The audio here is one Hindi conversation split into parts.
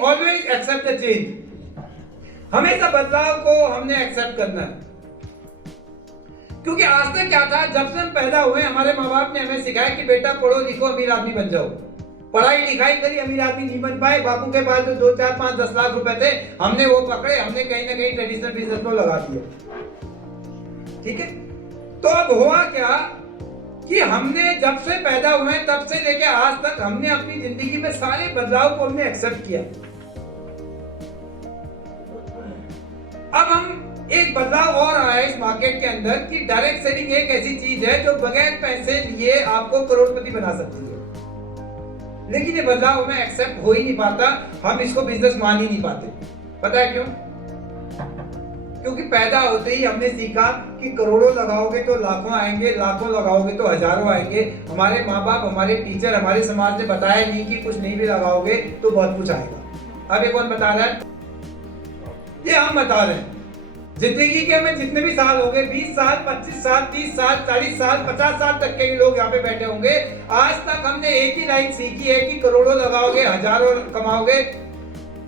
Always accept the change. हमेशा बदलाव को हमने एक्सेप्ट करना है, क्योंकि आज तक क्या था, जब से हम पैदा हुए हमारे माँ बाप ने हमें सिखाया कि बेटा पढ़ो लिखो अमीर आदमी बन जाओ। पढ़ाई लिखाई करी, अमीर आदमी नहीं बन पाए। बापू के पास जो 2 4 5 10 लाख रुपए थे, हमने वो पकड़े, हमने कहीं ना कहीं ट्रेडिशनल बिजनेस में लगा दिया। ठीक है, तो अब हुआ क्या कि हमने जब से पैदा हुए तब से लेके आज तक हमने अपनी जिंदगी में सारे बदलाव को हमने एक्सेप्ट किया। अब हम एक बदलाव और आया है इस मार्केट के अंदर कि डायरेक्ट सेलिंग एक ऐसी चीज है जो बगैर पैसे लिए आपको करोड़पति बना सकती है, लेकिन ये बदलाव हमें एक्सेप्ट हो ही नहीं पाता, हम इसको बिजनेस मान ही नहीं पाते। पता है क्यों? क्योंकि पैदा होते ही हमने सीखा कि करोड़ों लगाओगे तो लाखों आएंगे, लाखों लगाओगे तो हजारों आएंगे। हमारे माँ बाप, हमारे टीचर, हमारे समाज ने बताया नहीं कि कुछ नहीं भी लगाओगे तो बहुत कुछ आएगा। अब ये कौन बता रहा है? ये हम बता रहे हैं। जिंदगी के हमें जितने भी साल होंगे, 20 साल, 25 साल, 30 साल, 40 साल, 50 साल तक के भी लोग यहाँ पे बैठे होंगे, आज तक हमने एक ही लाइन सीखी है कि करोड़ों लगाओगे हजारों कमाओगे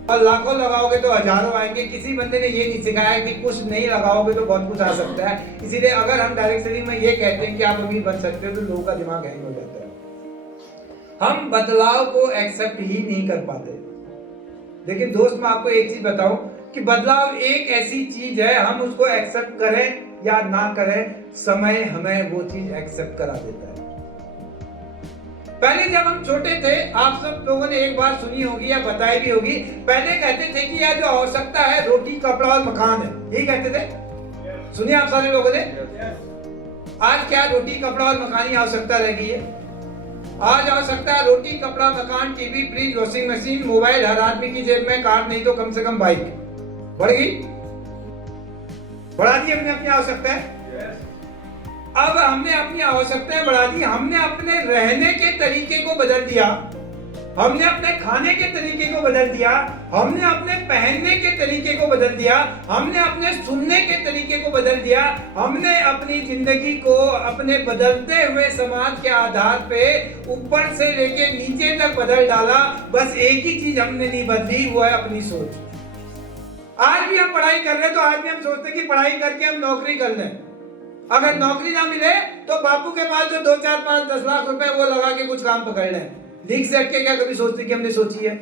और लाखों लगाओगे तो हजारों आएंगे। किसी बंदे ने ये नहीं सिखाया कि कुछ नहीं लगाओगे तो बहुत कुछ आ सकता है। इसीलिए अगर हम डायरेक्ट सेलिंग में ये कहते हैं कि आप अमीर बन सकते हो तो लोगों का दिमाग हैंग हो जाता है। हम बदलाव को एक्सेप्ट ही नहीं कर पाते। लेकिन दोस्त, मैं आपको एक चीज बताऊं कि बदलाव एक ऐसी चीज है, हम उसको एक्सेप्ट करें या ना करें, समय हमें वो चीज एक्सेप्ट करा देता है। पहले जब हम छोटे थे, आप सब लोगों ने एक बार सुनी होगी या बताई भी होगी, पहले कहते थे कि यार जो आवश्यकता है रोटी कपड़ा और मकान है, यही कहते थे। सुनिए आप सारे लोगों ने। आज क्या रोटी कपड़ा और मकान की आवश्यकता रह गई है? आज आवश्यकता है रोटी कपड़ा मकान, TV, fridge, washing machine, mobile, हर आदमी की जेब में, कार नहीं तो कम से कम बाइक। बढ़ गई, बढ़ा दी हमने अपनी आवश्यकता है। अब हमने अपनी आवश्यकताएं बढ़ा दी, हमने अपने रहने के तरीके को बदल दिया, हमने अपने खाने के तरीके को बदल दिया, हमने अपने पहनने के तरीके को बदल दिया, हमने अपने सुनने के तरीके को बदल दिया, हमने अपनी जिंदगी को अपने बदलते हुए समाज के आधार पे ऊपर से लेके नीचे तक बदल डाला। बस एक ही चीज हमने नहीं बदली, वो है अपनी सोच। आज भी हम पढ़ाई कर रहे हैं तो आज भी हम सोचते हैं कि पढ़ाई करके हम नौकरी कर लें। अगर नौकरी ना मिले तो बापू के पास जो 2 4 5 10 लाख रुपए वो लगा के कुछ काम पकड़ लें। लीक से हटके क्या कभी सोचते कि हमने सोची है?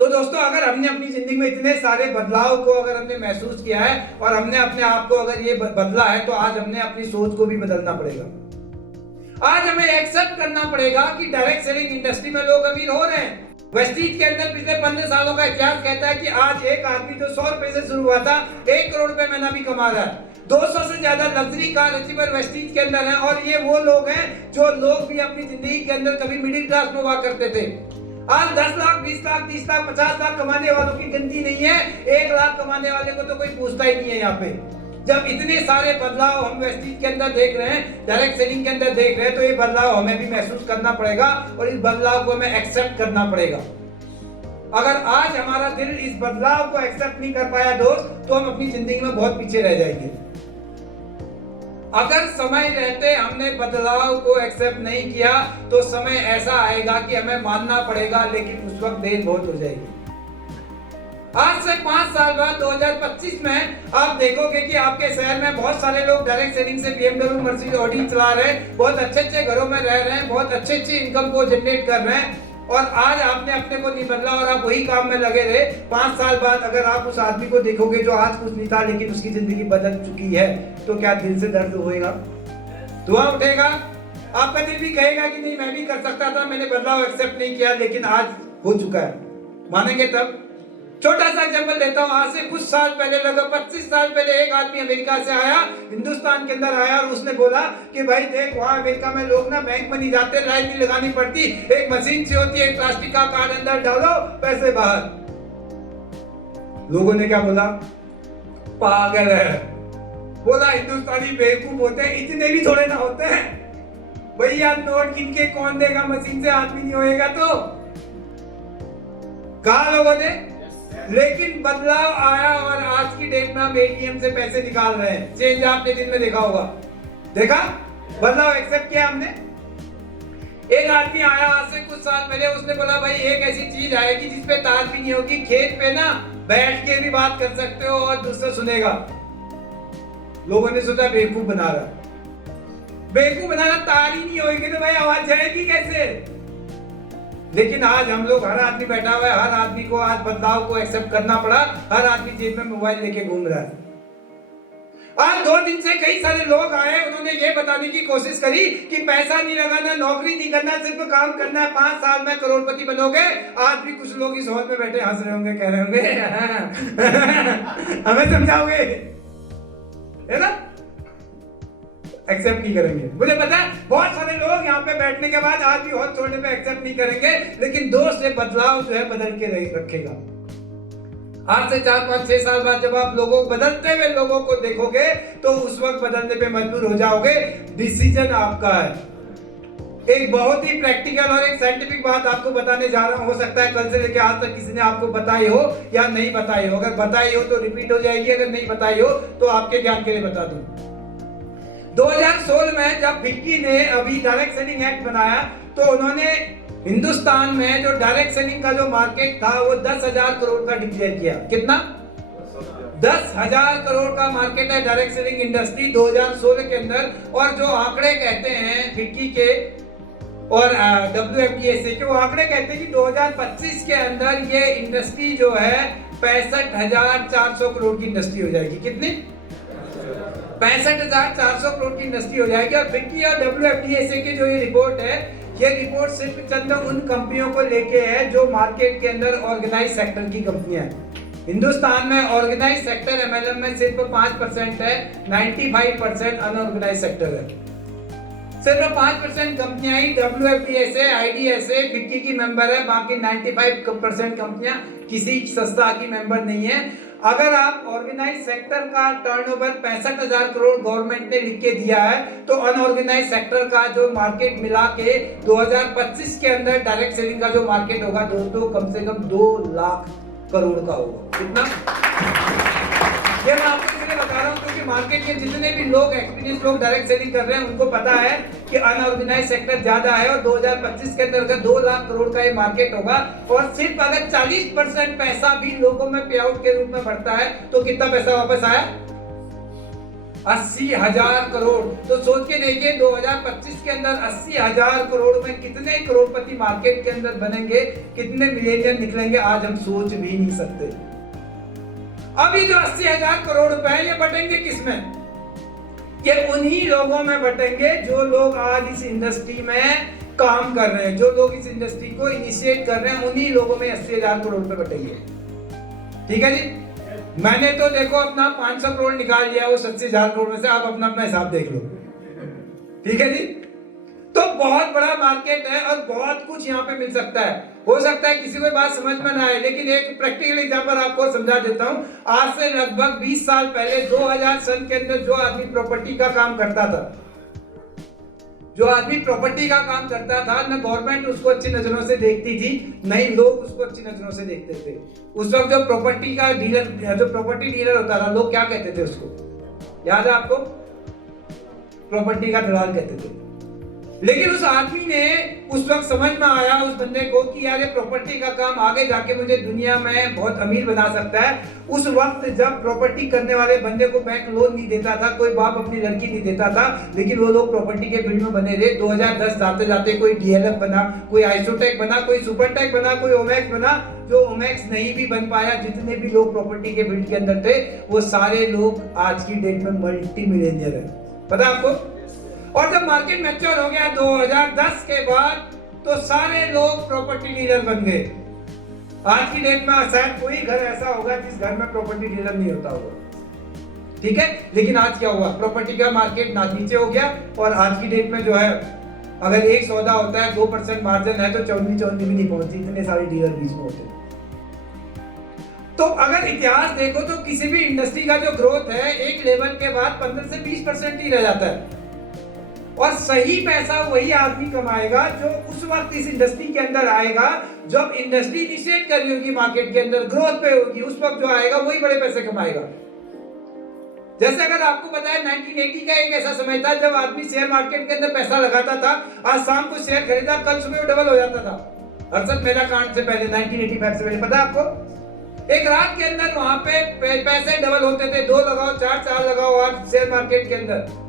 तो दोस्तों, अगर हमने अपनी जिंदगी में इतने सारे बदलाव को अगर हमने महसूस किया है और हमने अपने आप को अगर ये बदला है, तो आज हमने अपनी सोच को भी बदलना पड़ेगा। आज हमें एक्सेप्ट करना पड़ेगा कि डायरेक्ट सेलिंग इंडस्ट्री में लोग अमीर हो रहे हैं। वेस्टीज के अंदर पिछले 15 सालों का इतिहास कहता है कि आज एक आदमी जो 100 रुपए से शुरू हुआ था, 1 करोड़ रुपए महीना भी कमा रहा है। 200 से ज्यादा लग्जरी कार अचीवर वेस्टीज के अंदर है, और ये वो लोग हैं जो लोग भी अपनी जिंदगी के अंदर कभी मिडिल क्लास में हुआ करते थे। आज 10 लाख, 20 लाख, 30 लाख, 50 लाख कमाने वालों की गिनती नहीं है। 1 लाख कमाने वाले को तो कोई पूछता ही नहीं है यहाँ पे। जब इतने सारे बदलाव हम वेस्टीज के अंदर देख रहे हैं, डायरेक्ट सेलिंग के अंदर देख रहे हैं, तो ये बदलाव हमें भी महसूस करना पड़ेगा और इस बदलाव को हमें एक्सेप्ट करना पड़ेगा। अगर आज हमारा दिल इस बदलाव को एक्सेप्ट नहीं कर पाया दोस्त, तो हम अपनी जिंदगी में बहुत पीछे रह जाएंगे। अगर समय रहते हमने बदलाव को एक्सेप्ट नहीं किया, तो समय ऐसा आएगा कि हमें मानना पड़ेगा, लेकिन उस वक्त देर बहुत हो जाएगी। आज से 5 साल बाद 2025 में आप देखोगे कि आपके शहर में बहुत सारे लोग डायरेक्ट सेलिंग से BMW, मर्सिडीज, ऑडी चला रहे हैं, बहुत अच्छे घरों में रह रहे हैं, बहुत अच्छी इनकम को जनरेट कर रहे हैं, और आज आपने अपने को नहीं बदला और आप वही काम में लगे रहे। 5 साल बाद अगर आप उस आदमी को देखोगे जो आज कुछ नहीं था लेकिन उसकी जिंदगी बदल चुकी है, तो क्या दिल से दर्द होएगा? धुआं उठेगा? आपका दिल भी कहेगा कि नहीं, मैं भी कर सकता था, मैंने बदलाव एक्सेप्ट नहीं किया, लेकिन आज हो चुका है। मानेंगे तब? छोटा सा एग्जांपल देता हूँ। आज से कुछ साल पहले, लगभग 25 साल पहले, एक आदमी अमेरिका से आया, हिंदुस्तान के अंदर आया, और उसने बोला कि भाई देख, वहां अमेरिका में लोग ना बैंक में नहीं जाते, लाइन नहीं लगानी पड़ती, एक मशीन से होती है, एक प्लास्टिक का कार्ड अंदर डालो, पैसे बाहर। लोगों ने क्या बोला? पागल है। बोला हिंदुस्तानी बेवकूफ होते हैं, इतने भी थोड़े ना होते हैं। भैया नोट गिन के कौन देगा, मशीन से आदमी नहीं होएगा तो कहा लोगों ने। लेकिन बदलाव आया और आज की डेट में हम एटीएम से पैसे निकाल रहे हैं। चेंज आपने दिन में देखा होगा, देखा बदलाव एक्सेप्ट किया हमने। एक आदमी आया आज से कुछ साल पहले, उसने बोला भाई एक ऐसी चीज आएगी जिसपे तार भी नहीं होगी, खेत पे ना बैठ के भी बात कर सकते हो और दूसरा सुनेगा। लोगों ने सोचा बेवकूफ बना रहा, बेवकूफ बना रहा, तार ही नहीं होगी तो भाई आवाज जाएगी कैसे। लेकिन आज हम लोग, हर आदमी बैठा हुआ है, हर आदमी को आज बदलाव को एक्सेप्ट करना पड़ा। हर आदमी जेब में मोबाइल लेके घूम रहा है। आज 2 दिन से कई सारे लोग आए, उन्होंने ये बताने की कोशिश करी कि पैसा नहीं लगाना, नौकरी नहीं करना, सिर्फ काम करना है, 5 साल में करोड़पति बनोगे। आज भी कुछ लोग इस हॉल में बैठे हंस रहे होंगे, कह रहे होंगे हमें समझाओगे, है ना। एक्सेप्ट नहीं करेंगे, मुझे पता है बहुत सारे लोग यहाँ पे बैठने के बाद आज भी हॉल छोड़ने पे एक्सेप्ट नहीं करेंगे, लेकिन दोस्त ये बदलाव जो है बदल के रखेगा। आज से 4, 5, 6 साल बाद जब आप लोगों बदलते हुए लोगों को देखोगे तो उस वक्त बदलने पे मजबूर हो जाओगे। डिसीजन आपका है। एक बहुत ही प्रैक्टिकल और एक साइंटिफिक बात आपको बताने जा रहा हूं। हो सकता है कल से लेकर आज तक किसी ने आपको बताई हो या नहीं बताई हो। अगर बताई हो तो रिपीट हो जाएगी, अगर नहीं बताई हो तो आपके ज्ञान के लिए बता दूं। 2016 में जब फिक्की ने अभी डायरेक्ट सेलिंग एक्ट बनाया तो उन्होंने हिंदुस्तान में जो डायरेक्ट सेलिंग का जो मार्केट था वो 10,000 करोड़ का डिक्लेयर किया। कितना? 10,000 करोड़ का मार्केट है डायरेक्ट सेलिंग इंडस्ट्री 2016 के अंदर। और जो आंकड़े कहते हैं फिक्की के और WFDA के, वो आंकड़े कहते हैं कि 2025 के अंदर ये इंडस्ट्री जो है 65,400 करोड़ की इंडस्ट्री हो जाएगी। कितनी? 65,400 करोड़ की इंडस्ट्री हो जाएगी। और फिक्की और WFDA की जो ये रिपोर्ट है, ये रिपोर्ट सिर्फ चंद उन कंपनियों को लेके है जो मार्केट के अंदर ऑर्गेनाइज सेक्टर की कंपनियां हैं। हिंदुस्तान में ऑर्गेनाइज सेक्टर MLM में सिर्फ 5% है, 95% अनऑर्गेनाइज सेक्टर है। सिर्फ 5% कंपनियां ही WFDA, IDSA, फिक्की की मेंबर है, बाकी 95% कंपनियां किसी संस्था की मेंबर नहीं है। अगर आप ऑर्गेनाइज सेक्टर का टर्नओवर 65,000 करोड़ गवर्नमेंट ने लिख के दिया है तो अनऑर्गेनाइज सेक्टर का जो मार्केट मिला के 2025 के अंदर डायरेक्ट सेलिंग का जो मार्केट होगा दोस्तों कम से कम 2 लाख करोड़ का होगा। कितना? ये मैं आपको इसलिए बता रहा हूँ क्योंकि मार्केट के जितने भी लोग एक्सपीरियंस लोग डायरेक्ट सेलिंग कर रहे हैं उनको पता है कि अनऑर्गेनाइज सेक्टर ज्यादा है। और 2025 के अंदर 2 लाख करोड़ का ये मार्केट होगा। और सिर्फ अगर 40% पैसा भी लोगों में पे आउट के रूप में बढ़ता है तो कितना पैसा वापस आया? 80,000 करोड़। तो सोच के देखिए 2025 के अंदर 80,000 करोड़ में कितने करोड़पति मार्केट के अंदर बनेंगे, कितने मिलेनियर निकलेंगे, आज हम सोच भी नहीं सकते। अभी जो 80,000 करोड़ रुपए ये बटेंगे किसमें? ये उन्हीं लोगों में बटेंगे जो लोग आज इस इंडस्ट्री में काम कर रहे हैं, जो लोग इस इंडस्ट्री को इनिशिएट कर रहे हैं, उन्हीं लोगों में 80,000 करोड़ रुपए बटेंगे। ठीक है जी। मैंने तो देखो अपना 500 करोड़ निकाल लिया उस 80,000 करोड़ में से, आप अपना अपना हिसाब देख लो। ठीक है जी। तो बहुत बड़ा मार्केट है और बहुत कुछ यहाँ पे मिल सकता है। हो सकता है किसी को बात समझ में ना आए, लेकिन एक प्रैक्टिकल एग्जांपल आपको समझा देता हूँ। आज से लगभग 20 साल पहले 2000 सन के अंदर जो आदमी प्रॉपर्टी का काम करता था, न गवर्नमेंट उसको अच्छी नजरों से देखती थी, न ही लोग उसको अच्छी नजरों से देखते थे। उस वक्त जो प्रॉपर्टी डीलर होता था, लोग क्या कहते थे उसको? याद है आपको? प्रॉपर्टी का दलाल कहते थे। लेकिन उस आदमी ने उस वक्त समझ में आया उस बंदे को कि यार ये प्रॉपर्टी का काम आगे जाके मुझे दुनिया में बहुत अमीर बना सकता है। उस वक्त जब प्रॉपर्टी करने वाले बंदे को बैंक लोन नहीं देता था, कोई बाप अपनी लड़की नहीं देता था, लेकिन वो लोग प्रॉपर्टी के फील्ड में बने रहे। 2010 जाते जाते कोई DLF बना, कोई आइसोटेक बना, कोई सुपरटेक बना, कोई ओमैक्स बना। जो ओमैक्स नहीं भी बन पाया, जितने भी लोग प्रॉपर्टी के फील्ड के अंदर थे वो सारे लोग आज की डेट में मल्टी मिलियनियर है। पता आपको? और जब मार्केट मैच्योर हो गया 2010 के बाद, तो सारे लोग प्रॉपर्टी डीलर बन गए। आज की डेट में शायद कोई घर ऐसा होगा जिस घर में प्रॉपर्टी डीलर नहीं होता होगा। ठीक है। लेकिन आज क्या हुआ? प्रॉपर्टी का मार्केट ना नीचे हो गया और आज की डेट में जो है अगर एक सौदा होता है 2% मार्जिन है तो 14 भी नहीं पहुंचती, इतने सारे डीलर बीच में होते। तो अगर इतिहास देखो तो किसी भी इंडस्ट्री का जो ग्रोथ है एक लेवल के बाद 15 से 20% ही रह जाता है। और सही पैसा वही आदमी कमाएगा जो उस वक्त इस इंडस्ट्री के अंदर आएगा, जब इंडस्ट्री इनिशिएट कर रही होगी मार्केट के अंदर, ग्रोथ पे होगी, उस वक्त जो आएगा वही बड़े पैसे कमाएगा। जैसे अगर आपको पता है 1980 का एक ऐसा समय था जब आदमी शेयर मार्केट के अंदर पैसा लगाता था, आज शाम को शेयर खरीदा, कल सुबह डबल हो जाता था। हर्षद मेहता कांड से पहले 1985 से पहले, पता है आपको? एक रात के अंदर वहां पे पैसे डबल होते थे, 2 लगाओ 4 साल लगाओ आज शेयर मार्केट के अंदर।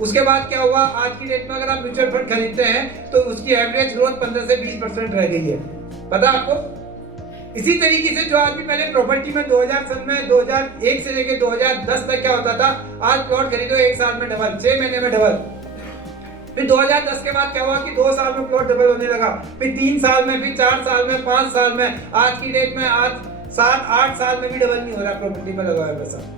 उसके बाद क्या हुआ, आज की डेट में अगर आप म्यूचुअल फंड खरीदते हैं तो उसकी एवरेज ग्रोथ 15 से 20% रह गई है, पता आपको? इसी तरीके से जो आदमी पहले प्रॉपर्टी में 2000 सन में 2001 से लेके 2010 तक क्या होता था, आज प्लॉट खरीदो 1 साल में डबल, 6 महीने में डबल। फिर 2010 के बाद क्या हुआ कि 2 साल में प्लॉट डबल होने लगा, फिर 3 साल में, फिर 4 साल में, 5 साल में, आज की डेट में आज 7-8 साल में भी डबल नहीं हो रहा प्रॉपर्टी में लगा हुआ पैसा।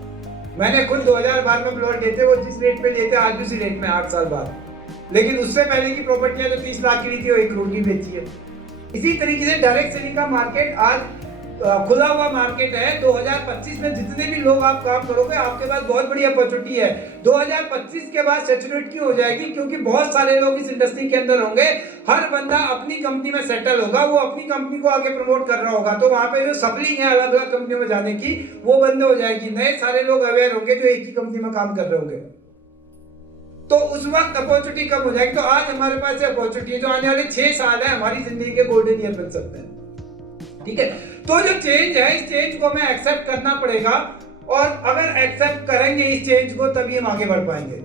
मैंने खुद 2012 में प्लॉट लिए थे, वो जिस रेट पे लिए थे आज उसी रेट में 8 साल बाद। लेकिन उससे पहले की प्रॉपर्टियां जो 30 लाख की ली थी वो 1 करोड़ की बेची है। इसी तरीके से डायरेक्ट सेलिंग का मार्केट आज खुला हुआ मार्केट है। 2025 में जितने भी लोग आप काम करोगे आपके पास बहुत बड़ी अपॉर्चुनिटी है। 2025 के बाद सैचुरेट क्यों हो जाएगी, क्योंकि बहुत सारे लोग इस इंडस्ट्री के अंदर होंगे, हर बंदा अपनी कंपनी में सेटल होगा, वो अपनी कंपनी को आगे प्रमोट कर रहा होगा, तो वहां पे जो सप्लिंग है अलग अलग कंपनियों में जाने की वो बंद हो जाएगी। नए सारे लोग अवेयर होंगे जो एक ही कंपनी में काम कर रहे होंगे, तो उस वक्त अपॉर्चुनिटी कम हो जाएगी। तो आज हमारे पास अपॉर्चुनिटी है, जो आने वाले 6 साल है हमारी जिंदगी के गोल्डन ईयर बन सकते हैं, ठीक है। तो जो चेंज है, इस चेंज को हमें एक्सेप्ट करना पड़ेगा, और अगर एक्सेप्ट करेंगे इस चेंज को तभी हम आगे बढ़ पाएंगे।